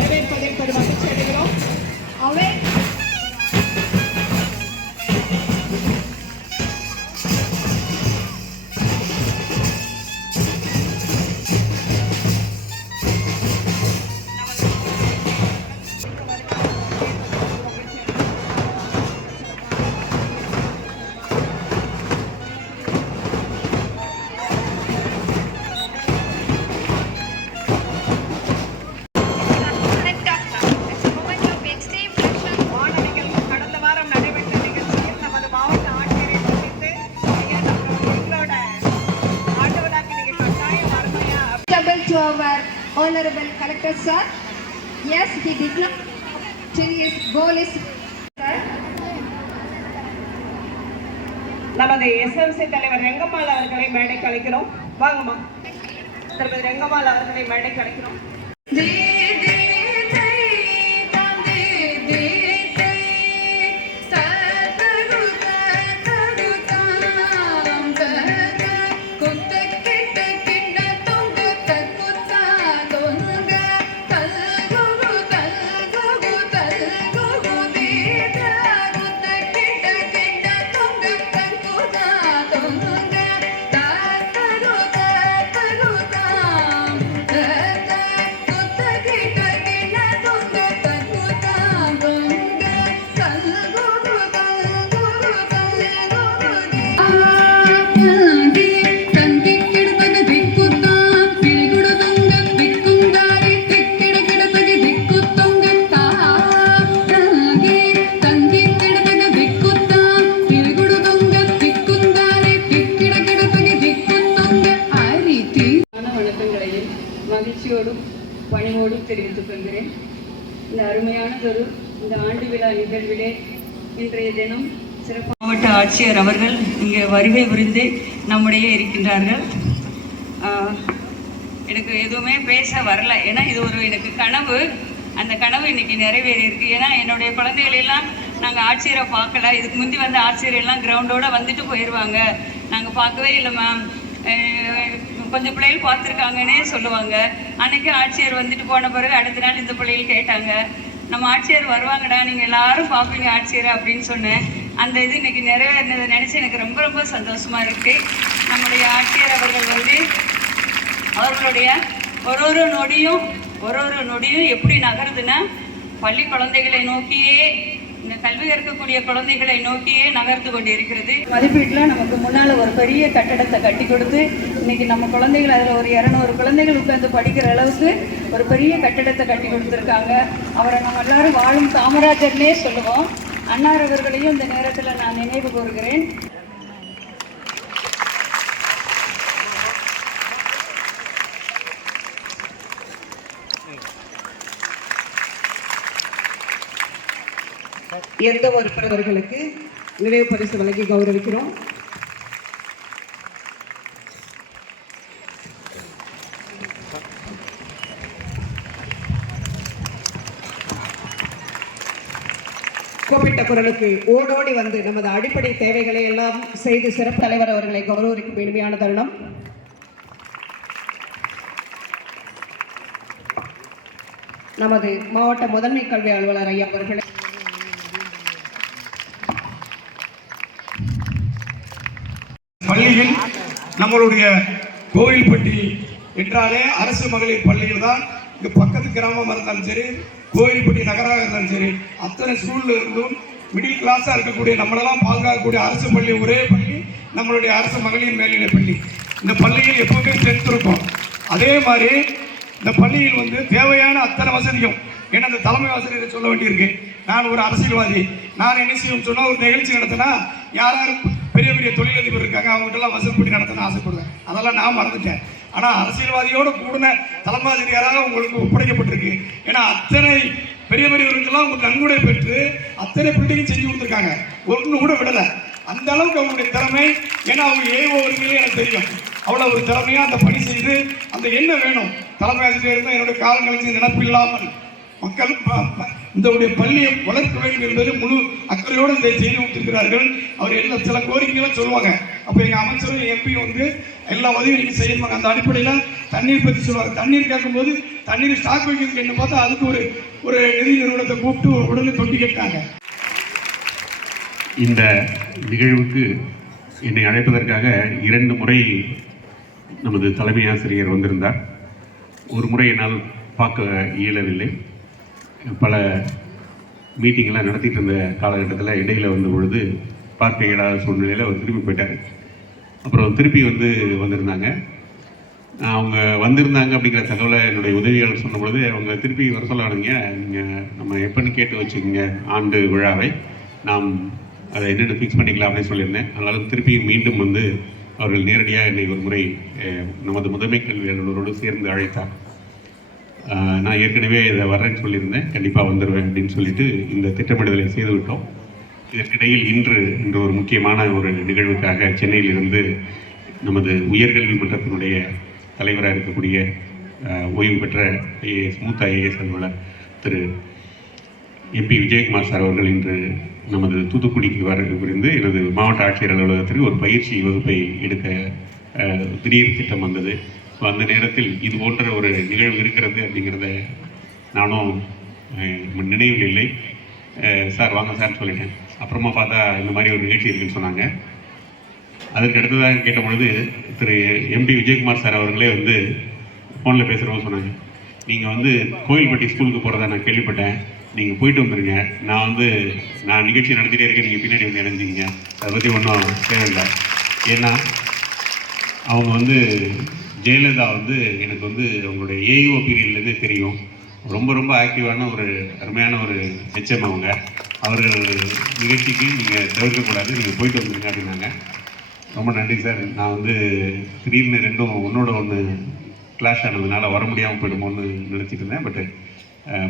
வரவேற்பதில் பெரும் மகிழ்ச்சி அடைகிறோம். அவை honorable collector sir. Yes, he did not till his goal is sir. நமது எஸ்எம்சி தலைவர் ரெங்கம்மாள் அவர்களை மேடைக்கு அழைக்கிறோம் வாங்கம்மா திருமதி ரெங்கம்மாள் அவர்களை மேடைக்கு அழைக்கிறோம் பணிவோடு தெரிவித்துக் கொள்கிறேன். இந்த அருமையானதொரு இந்த ஆண்டு விழா நிகழ்விலே இன்றைய தினம் சிறப்பு மாவட்ட ஆட்சியர் அவர்கள் இங்கே வருகை புரிந்து நம்முடைய இருக்கின்றார்கள். எனக்கு எதுவுமே பேச வரல. ஏன்னா இது ஒரு எனக்கு கனவு. அந்த கனவு இன்னைக்கு நிறைவேறி இருக்கு ஏன்னா என்னுடைய குழந்தைகள் எல்லாம் நாங்கள் ஆட்சியரை பார்க்கல. இதுக்கு முந்தி வந்த ஆட்சியர் எல்லாம் கிரவுண்டோட வந்துட்டு போயிடுவாங்க நாங்கள் பார்க்கவே இல்லை மேம் கொஞ்சம் பிள்ளைகள் பார்த்துருக்காங்கன்னே சொல்லுவாங்க. அன்னைக்கு ஆட்சியர் வந்துட்டு போன பிறகு அடுத்த நாள் இந்த பிள்ளைகள் கேட்டாங்க. நம்ம ஆட்சியர் வருவாங்கடா நீங்கள் எல்லாரும் பார்ப்பீங்க ஆட்சியர் அப்படின்னு சொன்னேன். அந்த இது இன்னைக்கு நிறைவேறினதை நினச்சி எனக்கு ரொம்ப ரொம்ப சந்தோஷமா இருக்கு. நம்முடைய ஆட்சியர் அவர்கள் வந்து அவர்களுடைய ஒரு ஒரு நொடியும் ஒரு ஒரு நொடியும் எப்படி நகருதுன்னா பள்ளி குழந்தைகளை நோக்கியே இந்த கல்வி இருக்கக்கூடிய குழந்தைகளை நோக்கியே நகர்ந்து கொண்டு இருக்கிறது மதிப்பீட்டில் நமக்கு முன்னால் ஒரு பெரிய கட்டடத்தை கட்டி கொடுத்து இன்னைக்கு நம்ம குழந்தைகள் அதில் ஒரு இரநூறு குழந்தைகள் உட்காந்து படிக்கிற அளவுக்கு ஒரு பெரிய கட்டடத்தை கட்டி கொடுத்துருக்காங்க. அவரை நம்ம எல்லாரும் வாழும் காமராஜர்னே சொல்லுவோம். அன்னார் அவர்களையும் இந்த நேரத்தில் நான் நினைவு கூறுகிறேன். எந்த ஒரு பிறவர்களுக்கு நினைவு பரிசு வழங்கி கௌரவிக்கிறோம். கூப்பிட்ட குரலுக்கு ஓடோடி வந்து நமது அடிப்படை தேவைகளை எல்லாம் செய்து சிறப்பு தலைவர் அவர்களை கௌரவிக்கும் இனிமையான தருணம். நமது மாவட்ட முதன்மை கல்வி அலுவலர் ஐயா அவர்களை நம்மளுடைய கோயில்பட்டி என்றாலே அரசு மகளிர் பள்ளியில் தான் இங்கே பக்கத்து கிராமமாக இருந்தாலும் சரி கோயில்பட்டி நகராக இருந்தாலும் சரி அத்தனை ஸ்கூல்ல இருந்தும் மிடில் கிளாஸாக இருக்கக்கூடிய நம்மளெல்லாம் பாதுகாக்கக்கூடிய அரசு பள்ளி ஒரே பள்ளி நம்மளுடைய அரசு மகளிர் மேல்நிலை பள்ளி. இந்த பள்ளியில் எப்போவுமே ஸ்ட்ரென்த் இருக்கும். அதே மாதிரி இந்த பள்ளியில் வந்து தேவையான அத்தனை வசதியும் ஏன்னா அந்த தலைமை ஆசிரியரை சொல்ல வேண்டியிருக்கு. நான் ஒரு அரசியல்வாதி. நான் என்ன செய்யும் சொன்னால் ஒரு நிகழ்ச்சி நடத்தினா யார் யார் பெரிய பெரிய தொழிலதிபர் இருக்காங்க அவங்ககிட்டலாம் வசூல் பண்ணி நடத்தணும் ஆசைப்படுவேன். அதெல்லாம் நான் மறந்துட்டேன். ஆனால் அரசியல்வாதியோடு கூடின தலைமை ஆசிரியராக உங்களுக்கு ஒப்படைக்கப்பட்டிருக்கு. ஏன்னா அத்தனை பெரிய பெரியவர்களுக்கெல்லாம் உங்களுக்கு நன்கொடை பெற்று அத்தனை பிள்ளைங்க செஞ்சு கொடுத்துருக்காங்க. ஒன்று கூட விடலை. அந்த அளவுக்கு அவங்களுடைய திறமை ஏன்னா அவங்க ஏஓ வருங்களே எனக்கு தெரியும். அவ்வளோ ஒரு திறமையாக அந்த பணி செய்து அந்த என்ன வேணும்? தலைமை ஆசிரியர் இருந்தால் என்னுடைய காலங்களுக்கு நினப்பு இல்லாமல் மக்கள் ப- இந்த பள்ளியை வளர்க்க வேண்டும் என்பது முழு அக்கறையோடு இதை செய்து விட்டிருக்கிறார்கள் அவர் எல்லா சில கோரிக்கைகளும் சொல்லுவாங்க. அப்போ எங்கள் அமைச்சரும் எம்பி வந்து எல்லா உதவியும் நீங்கள் செய்யணும் அந்த அடிப்படையில் தண்ணீர் பற்றி சொல்லுவாங்க. தண்ணீர் கேட்கும்போது தண்ணீர் ஸ்டாக் வைக்கிறதுக்கு என்ன பார்த்தா அதுக்கு ஒரு ஒரு நிதி நிறுவனத்தை கூப்பிட்டு ஒரு உடனே தொட்டி கேட்டாங்க இந்த நிகழ்வுக்கு என்னை அழைப்பதற்காக இரண்டு முறை நமது தலைமை ஆசிரியர் வந்திருந்தார். ஒரு முறை என்னால் பார்க்க இயலவில்லை. பல மீட்டிங்கெல்லாம் நடத்திட்டு இருந்த காலகட்டத்தில் இடையில் வந்த பொழுது பார்க்க இயலாத சூழ்நிலையில் அவர் திரும்பி போயிட்டார். அப்புறம் திருப்பி வந்து வந்திருந்தாங்க. அவங்க வந்திருந்தாங்க அப்படிங்கிற தகவலை என்னுடைய உதவியாளர் சொன்ன பொழுது அவங்க திருப்பி வர சொல்லாடுங்க நீங்கள் நம்ம எப்போன்னு கேட்டு வச்சுக்கோங்க ஆண்டு விழாவை. நாம் அதை என்னென்னு ஃபிக்ஸ் பண்ணிக்கலாம் அப்படின்னு சொல்லியிருந்தேன். அதனால திருப்பி மீண்டும் வந்து அவர்கள் நேரடியாக என்னை ஒரு முறை நமது முதன்மை கல்வி அலுவலரோடு சேர்ந்து அழைத்தார். நான் ஏற்கனவே இதை வர்றேன்னு சொல்லியிருந்தேன். கண்டிப்பாக வந்துடுவேன் அப்படின்னு சொல்லிட்டு இந்த திட்டமிடுதலை செய்து விட்டோம் இதற்கிடையில் இன்று இன்று ஒரு முக்கியமான ஒரு நிகழ்வுக்காக சென்னையிலிருந்து நமது உயர்கல்வி மன்றத்தினுடைய தலைவராக இருக்கக்கூடிய ஓய்வு பெற்ற ஐஏஎஸ் மூத்த ஐஏஎஸ் அலுவலர் திரு எம்பி விஜயகுமார் சார் அவர்கள் இன்று நமது தூத்துக்குடிக்கு வர புரிந்து எனது மாவட்ட ஆட்சியர் அலுவலகத்திற்கு ஒரு பயிற்சி வகுப்பை எடுக்க திடீர் திட்டம் வந்தது. ஸோ அந்த நேரத்தில் இது போன்ற ஒரு நிகழ்வு இருக்கிறது அப்படிங்கிறத நானும் நினைவில் இல்லை. சார் வாங்க சார் சொல்லிட்டேன். அப்புறமா பார்த்தா இந்த மாதிரி ஒரு நிகழ்ச்சி இருக்குன்னு சொன்னாங்க. அதற்கு அடுத்ததாக கேட்ட பொழுது திரு எம்பி விஜயகுமார் சார் அவர்களே வந்து ஃபோனில் பேசுகிறவங்க சொன்னாங்க. நீங்கள் வந்து கோயில்பட்டி ஸ்கூலுக்கு போகிறத நான் கேள்விப்பட்டேன். நீங்கள் போயிட்டு வந்துருங்க. நான் வந்து நான் நிகழ்ச்சி நடத்திட்டே இருக்கேன். நீங்கள் பின்னாடி வந்து இணைஞ்சிங்க அதை பற்றி ஒன்றும் தேவையில்லை. ஏன்னா அவங்க வந்து ஜெயலலிதா வந்து எனக்கு வந்து அவங்களுடைய ஏஇஓ பீரியட்லேருந்தே தெரியும். ரொம்ப ரொம்ப ஆக்டிவான ஒரு அருமையான ஒரு ஹெச்எம் அவங்க. அவர்கள் நிகழ்ச்சிக்கு நீங்கள் தவிர்க்கக்கூடாது. நீங்கள் போயிட்டு வந்துருங்க அப்படின்னாங்க. ரொம்ப நன்றி சார். நான் வந்து திடீர்னு ரெண்டும் ஒன்றோட ஒன்று கிளாஷ் ஆனதுனால வர முடியாமல் போயிடுமோன்னு நினச்சிட்டு இருந்தேன். பட்டு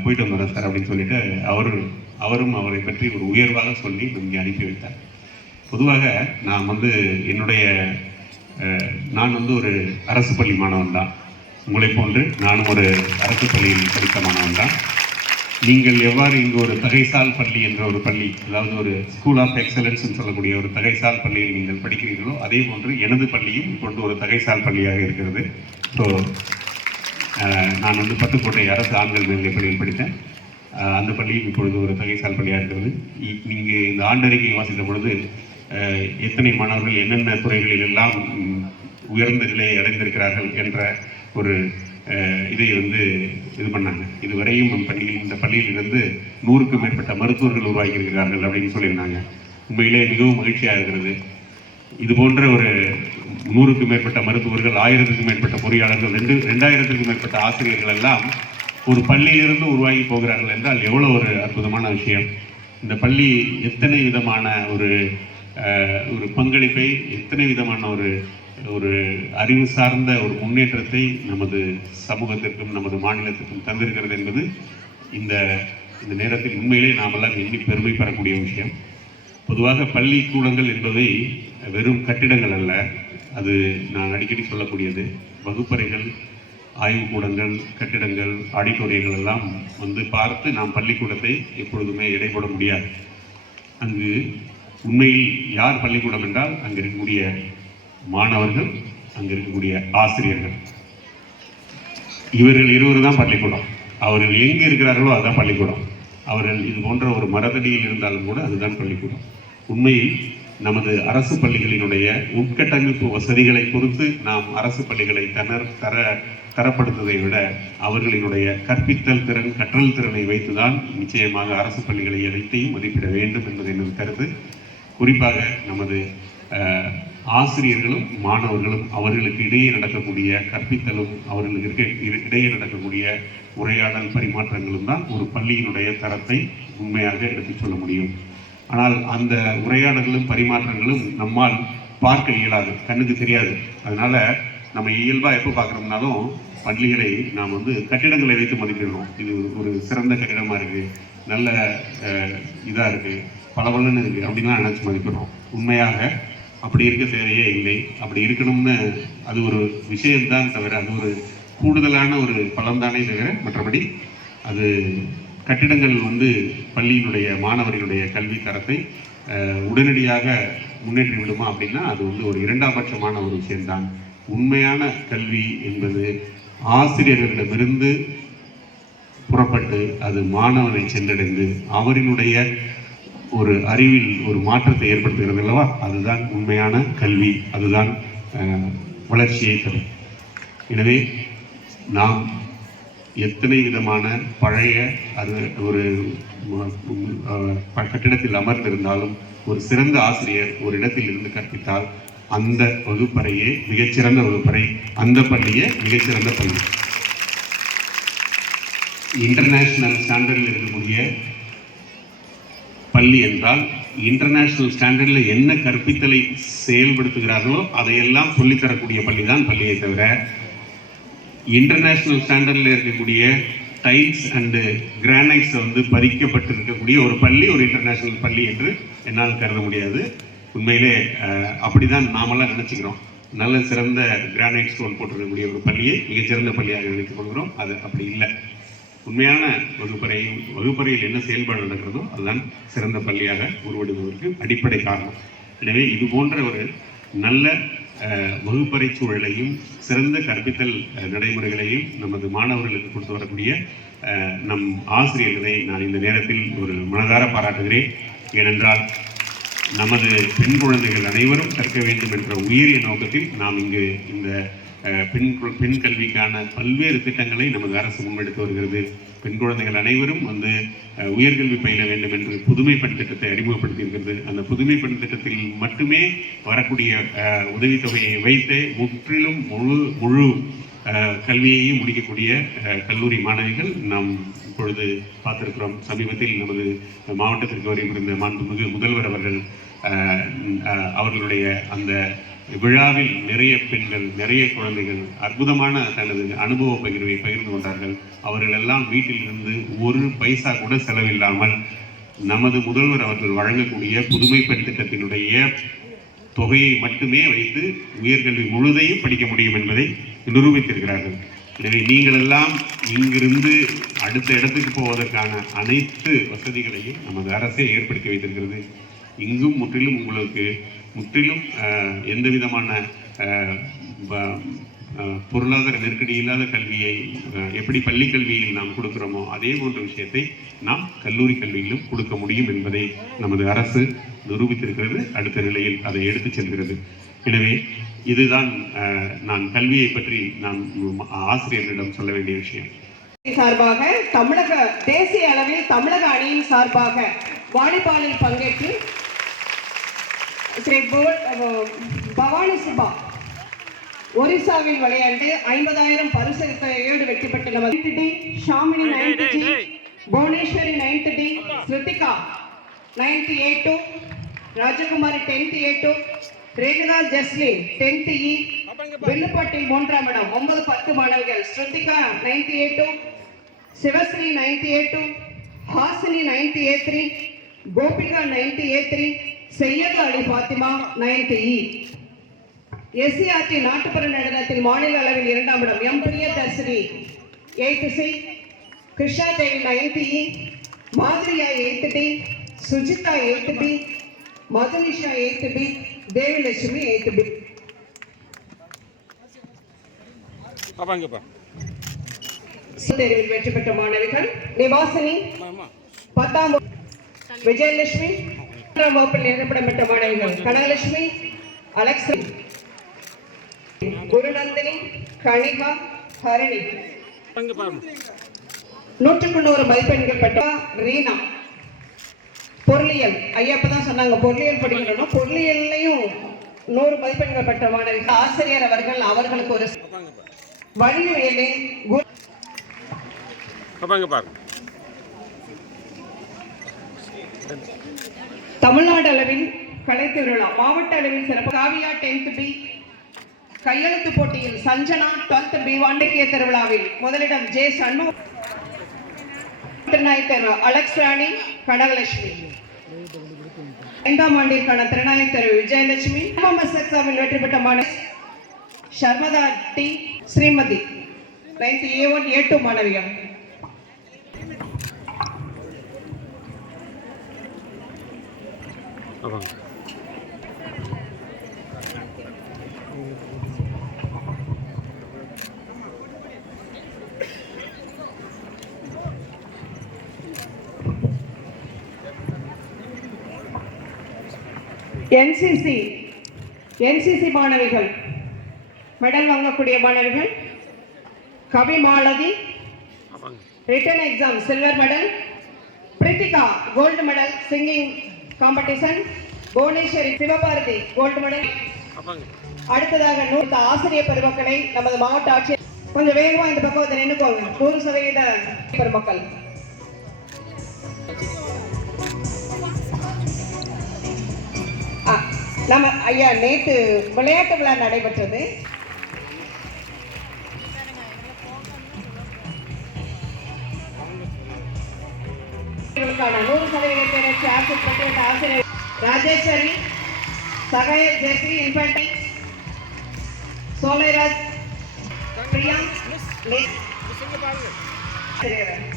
போயிட்டு வந்துடுறேன் சார் அப்படின்னு சொல்லிட்டு அவர் அவரும் அவரை பற்றி ஒரு உயர்வாக சொல்லி இங்கே அனுப்பி வைத்தார். பொதுவாக நான் வந்து என்னுடைய நான் வந்து ஒரு அரசு பள்ளி மாணவன் தான். உங்களைப் போன்று நானும் ஒரு அரசு பள்ளியில் படித்த மாணவன் தான். நீங்கள் எவ்வாறு இங்கு ஒரு தகைசால் பள்ளி என்ற ஒரு பள்ளி அதாவது ஒரு ஸ்கூல் ஆஃப் எக்ஸலன்ஸ் சொல்லக்கூடிய ஒரு தகைசால் பள்ளியில் நீங்கள் படிக்கிறீர்களோ அதே போன்று எனது பள்ளியும் கொண்டு ஒரு தகைசால் பள்ளியாக இருக்கிறது. ஸோ நான் வந்து பட்டுக்கோட்டை அரசு ஆண்கள் மேல்நிலைப் பள்ளியில் படித்தேன். அந்த பள்ளியும் இப்பொழுது ஒரு தகைசால் பள்ளியாக இருக்கிறது. இ- நீங்கள் இந்த ஆண்டறிக்கை வாசித்த பொழுது எத்தனை மாணவர்கள் என்னென்ன துறைகளில் எல்லாம் உயர்ந்த நிலையை அடைந்திருக்கிறார்கள் என்ற ஒரு இதை வந்து இது பண்ணாங்க. இதுவரையும் நம் பள்ளியில் இந்த பள்ளியில் இருந்து நூறுக்கும் மேற்பட்ட மருத்துவர்கள் உருவாகி இருக்கிறார்கள் அப்படின்னு சொல்லியிருந்தாங்க. உண்மையிலே மிகவும் மகிழ்ச்சியாக இருக்கிறது. இது போன்ற ஒரு நூறுக்கும் மேற்பட்ட மருத்துவர்கள் ஆயிரத்துக்கும் மேற்பட்ட பொறியாளர்கள் ரெண்டு ரெண்டாயிரத்துக்கும் மேற்பட்ட ஆசிரியர்கள் எல்லாம் ஒரு பள்ளியிலிருந்து உருவாகி போகிறார்கள் என்றால் எவ்வளோ ஒரு அற்புதமான விஷயம். இந்த பள்ளி எத்தனை விதமான ஒரு ஒரு பங்களிப்பை எத்தனை விதமான ஒரு ஒரு அறிவு சார்ந்த ஒரு முன்னேற்றத்தை நமது சமூகத்திற்கும் நமது மாநிலத்திற்கும் தந்திருக்கிறது என்பது இந்த இந்த நேரத்தில் உண்மையிலே நாமெல்லாம் எண்ணி பெருமை பெறக்கூடிய விஷயம். பொதுவாக பள்ளிக்கூடங்கள் என்பவை வெறும் கட்டிடங்கள் அல்ல. அது நான் அடிக்கடி சொல்லக்கூடியது. வகுப்பறைகள் ஆய்வுக்கூடங்கள் கட்டிடங்கள் ஆடிட்டோரியங்கள் எல்லாம் வந்து பார்த்து நாம் பள்ளிக்கூடத்தை எப்பொழுதுமே இடைபட முடியாது. அங்கு உண்மையில் யார் பள்ளிக்கூடம் என்றால் அங்கே இருக்கக்கூடிய மாணவர்கள் அங்கே இருக்கக்கூடிய ஆசிரியர்கள். இவர்கள் இருவர் தான் பள்ளிக்கூடம். அவர்கள் எங்கே இருக்கிறார்களோ அதுதான் பள்ளிக்கூடம். அவர்கள் இது போன்ற ஒரு மரத்தடியில் இருந்தாலும் கூட அதுதான் பள்ளிக்கூடம். உண்மையில் நமது அரசு பள்ளிகளினுடைய உட்கட்டமைப்பு வசதிகளை பொறுத்து நாம் அரசு பள்ளிகளை தனர் தர தரப்படுத்துவதை விட அவர்களினுடைய கற்பித்தல் திறன் கற்றல் திறனை வைத்துதான் நிச்சயமாக அரசு பள்ளிகளை அனைத்தையும் மதிப்பிட வேண்டும் என்பது எனது கருத்து. குறிப்பாக நமது ஆசிரியர்களும் மாணவர்களும் அவர்களுக்கு இடையே நடக்கக்கூடிய கற்பித்தலும் அவர்களுக்கு இருக்க இடையே நடக்கக்கூடிய உரையாடல் பரிமாற்றங்களும் தான் ஒரு பள்ளியினுடைய தரத்தை உண்மையாக எடுத்துச் சொல்ல முடியும். ஆனால் அந்த உரையாடல்களும் பரிமாற்றங்களும் நம்மால் பார்க்க இயலாது கண்ணுக்கு தெரியாது. அதனால நம்ம இயல்பாக எப்போ பார்க்குறோம்னாலும் பள்ளிகளை நாம் வந்து கட்டிடங்களை வைத்து மதிப்பிடுறோம் இது ஒரு சிறந்த கட்டிடமாக இருக்குது நல்ல இதாக இருக்குது பளபளன்னு இருக்குது அப்படின்லாம் நினச்சி மதிப்பிடுறோம் உண்மையாக அப்படி இருக்க தேவையே இல்லை. அப்படி இருக்கணும்னு அது ஒரு விஷயம்தான் தவிர அது ஒரு கூடுதலான ஒரு பலன்தானே தவிர மற்றபடி அது கட்டிடங்கள் வந்து பள்ளியினுடைய மாணவர்களுடைய கல்வி தரத்தை உடனடியாக முன்னேற்றி விடுமா அப்படின்னா அது வந்து ஒரு இரண்டாம் பட்சமான ஒரு விஷயம்தான். உண்மையான கல்வி என்பது ஆசிரியர்களிடமிருந்து புறப்பட்டு அது மாணவனை சென்றடைந்து அவரினுடைய ஒரு அறிவில் ஒரு மாற்றத்தை ஏற்படுத்துகிறது அல்லவா? அதுதான் உண்மையான கல்வி. அதுதான் வளர்ச்சியை தரும். எனவே நாம் எத்தனை விதமான பழைய அது ஒரு கட்டிடத்தில் அமர்ந்திருந்தாலும் ஒரு சிறந்த ஆசிரியர் ஒரு இடத்தில் இருந்து கற்பித்தால் அந்த வகுப்பறையே மிகச்சிறந்த வகுப்பறை. அந்த பள்ளியே மிகச்சிறந்த பள்ளி. இன்டர்நேஷ்னல் ஸ்டாண்டர்டில் இருக்கக்கூடிய பள்ளி என்றால் இன்டர்நேஷ்னல் ஸ்டாண்டர்டில் என்ன கற்பித்தலை செயல்படுத்துகிறார்களோ அதையெல்லாம் சொல்லித்தரக்கூடிய பள்ளி தான் பள்ளியை தவிர இன்டர்நேஷ்னல் ஸ்டாண்டர்டில் இருக்கக்கூடிய டைல்ஸ் அண்டு கிரானைட்ஸ் வந்து பதிக்கப்பட்டு இருக்கக்கூடிய ஒரு பள்ளி ஒரு இன்டர்நேஷ்னல் பள்ளி என்று என்னால் கருத முடியாது. உண்மையிலே அப்படிதான் நாமெல்லாம் நினச்சிக்கிறோம். நல்ல சிறந்த கிரானைட் ஸ்டோன் போட்டிருக்கக்கூடிய ஒரு பள்ளியை மிகச்சிறந்த பள்ளியாக நினைத்துக் கொள்கிறோம். அது அப்படி இல்லை. உண்மையான வகுப்பறையும் வகுப்பறையில் என்ன செயல்பாடு நடக்கிறதோ அதுதான் சிறந்த பள்ளியாக உருவெடுப்பதற்கு அடிப்படை காரணம். எனவே இது போன்ற ஒரு நல்ல வகுப்பறை சூழலையும் சிறந்த கற்பித்தல் நடைமுறைகளையும் நமது மாணவர்களுக்கு கொடுத்து வரக்கூடிய நம் ஆசிரியர்களை நான் இந்த நேரத்தில் ஒரு மனதார பாராட்டுகிறேன். ஏனென்றால் நமது பெண் குழந்தைகள் அனைவரும் கற்க வேண்டும் என்ற உயரிய நோக்கத்தில் நாம் இங்கு இந்த பெண் பெண் கல்விக்கான பல்வேறு திட்டங்களை நமது அரசு முன்னெடுத்து வருகிறது. பெண் குழந்தைகள் அனைவரும் வந்து உயர்கல்வி பயில வேண்டும் என்று புதுமை பெண் திட்டத்தை அறிமுகப்படுத்தி இருக்கிறது. அந்த புதுமை பெண் திட்டத்தில் மட்டுமே வரக்கூடிய அஹ், உதவித்தொகையை வைத்து முற்றிலும் முழு முழு கல்வியையும் முடிக்கக்கூடிய அஹ், கல்லூரி மாணவிகள் நாம் இப்பொழுது பார்த்திருக்கிறோம். சமீபத்தில் நமது மாவட்டத்திற்கு வருகின்ற மாண்புமிகு முதல்வர் அவர்கள் அஹ், அஹ், அவர்களுடைய அந்த விழாவில் நிறைய பெண்கள் நிறைய குழந்தைகள் அற்புதமான தனது அனுபவ பகிர்வை பகிர்ந்து கொண்டார்கள். அவர்கள் எல்லாம் வீட்டில் இருந்து ஒரு பைசா கூட செலவில்லாமல் நமது முதல்வர் அவர்கள் வழங்கக்கூடிய புதுமை பெண் திட்டத்தினுடைய தொகையை மட்டுமே வைத்து உயர்கல்வி முழுதையும் படிக்க முடியும் என்பதை நிரூபித்திருக்கிறார்கள். எனவே நீங்கள் எல்லாம் இங்கிருந்து அடுத்த இடத்துக்கு போவதற்கான அனைத்து வசதிகளையும் நமது அரசே ஏற்படுத்தி வைத்திருக்கிறது. இங்கும் முற்றிலும் உங்களுக்கு முற்றிலும் எந்த விதமான பொருளாதார நெருக்கடி இல்லாத கல்வியை எப்படி பள்ளி கல்வியில் நாம் கொடுக்கிறோமோ அதே போன்ற விஷயத்தை நாம் கல்லூரி கல்வியிலும் கொடுக்க முடியும் என்பதை நமது அரசு நிரூபித்திருக்கிறது. அடுத்த நிலையில் அதை எடுத்துச் செல்கிறது. எனவே இதுதான் நான் கல்வியை பற்றி நான் ஆசிரியர்களிடம் சொல்ல வேண்டிய விஷயம். சார்பாக தமிழக தேசிய அளவில் தமிழக அணியின் சார்பாக வாலிபாலில் பங்கேற்று ஸ்ரீ பவானி சுபா. ஒரிசாவில் விளையாண்டு ஐம்பதாயிரம் பரிசு தொகையோடு வெற்றி பெற்ற நம்ம D Shamini ninth G Bhuvaneswari ninth D Sruthika ninth A two Rajakumari tenth A two Rekatha Jaslin tenth E வில்லுப்பாட்டில் மூன்றாம் இடம் ஒன்பது பத்து மாணவிகள். Sruthika ninth A two Sivasri ninth A two Hasini ninth A three Gopika ninth A three Sayed Ali Fathima ninth E SCERT நாட்டுப்புற நடனத்தில் மாநில அளவில் இரண்டாம் இடம். M Priyadharshini. Eighth C. Krishna Devi E மாதிரியா eighth D. Sujitha eighth B Madhunisha eighth B Devilakshmi eighth B. தேர்வில் வெற்றி பெற்ற மாணவிகள் நிவாசினி பத்தாம் விஜயலட்சுமி பத்தாம் வகுப்பில் நிரப்படம் பெற்ற மாணவிகள். கனகலட்சுமி அலெக்ஸ் குருநந்தினி கணிகா ஹரணி. நூற்றுக்கு நூறு மதிப்பெண்கள் பெற்ற ரீனா. பொருளியல். ஐயா தான் சொன்னாங்க பொருளியல் படிக்கணும் பொருளியல்லையும் நூறு மதிப்பெண்கள் பெற்ற மாணவிகள். ஆசிரியர் அவர்கள் அவர்களுக்கு ஒரு பாப்பாங்கப்பா குரு பாருங்க. தமிழ்நாடு அளவில் கலை திருவிழா மாவட்ட அளவில் சிறப்பு. காவியா டென்த் பி கையெழுத்து போட்டியில் சஞ்சனா டுவெல்த் பி வாண்டிகே திருவிழாவில் முதலிடம் ஜே சண்மு திருநாய் அலெக்ஸ் ராணி கனகலட்சுமி. ஐந்தாம் ஆண்டிற்கான திருநாய் தெரு விஜயலட்சுமி. எக்ஸாமில் வெற்றி பெற்ற மாணவி Sharmatha D Srimathi. Ninth A one A two மாணவிகள். ஆமாங்க என்சிசி என்சிசி மாணவிகள் மெடல் வாங்கக்கூடிய மாணவிகள் கவி மாலதி ஆமாங்க written exam silver medal Prithika gold medal singing competition Bhuvaneswari Sivabharathi gold medal அடுத்ததாக நூத்த ஆசிரியர் பெருமக்களை நமது மாவட்ட ஆட்சியர் கொஞ்சம் வேகமா இந்த பக்கம் வந்து நின்னுக்கோங்க. நூறு சதவீத பெருமக்கள். நம்ம ஐயா நேத்து விளையாட்டு விழா நடைபெற்றது. நூறு சதவீத ఛార్జ్ ఇప్పటికే కావాల్సిన రాజేశ్వరి సగయ జెఫ్రీ ఇన్ఫంటి సోలేరాజ్ ప్రియం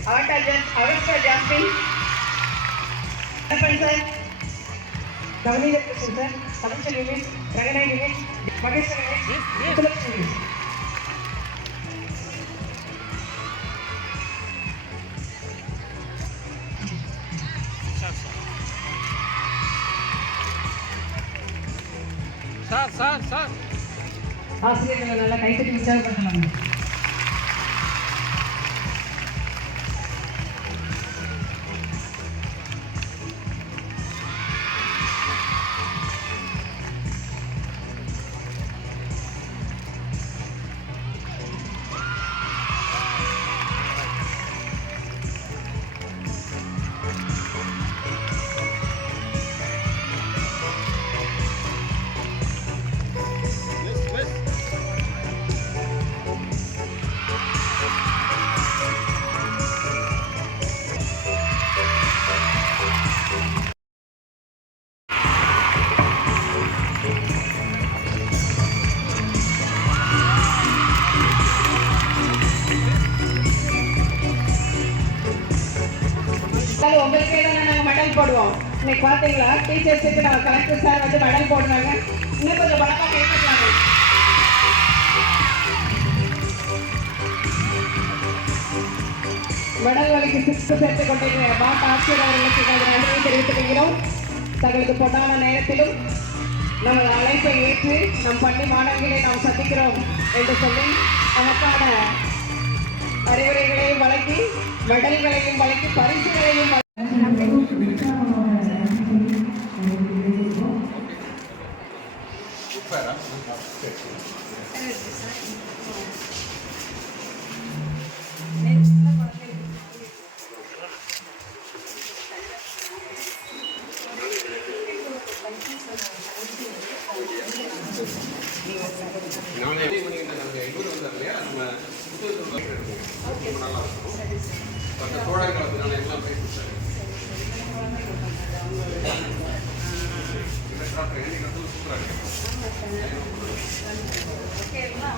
ఆట అవిష్క జంపింగ్ చెప్పండి సార్ గమనించారు సార్ సమస్య యూనిట్ రంగనాయ యూనిట్ మగేశ్వర యూనిట్ ஆசிரியர்களை நல்லா கைத்தட்டி உற்சாகப்படுத்தலாம் இன்னைக்கு பார்த்தீங்களா டீச்சர்ஸுக்கு நம்ம கலெக்டர் சார் வந்து மெடல் போடுறாங்க. இன்னும் கொஞ்சம் பலமாக கேட்டுக்கலாங்க மெடல் வழிக்கு சிக்ஸ்த்து சேர்த்து கொண்டிருக்கிற மாவட்ட ஆட்சியர் அவர்களுக்கு நாங்கள் நன்றியை தெரிவித்துக் கொள்கிறோம். தங்களுக்கு பொன்னான நேரத்திலும் நமது அழைப்பை ஏற்று நம் பள்ளி மாணவர்களை நாம் சந்திக்கிறோம் என்று சொல்லி நமக்கான அறிவுரைகளையும் வழங்கி மெடல்களையும் வழங்கி பரிசுகளையும் நான் நானே பண்ணிக்கிட்டேன் நாங்கள் எங்கள் ஊர் வந்தார் இல்லையா நம்ம புத்தகத்தில் இருக்கும் நல்லா இருக்கும் அந்த தோழர்கள் அதனால எல்லாம் போய் வா,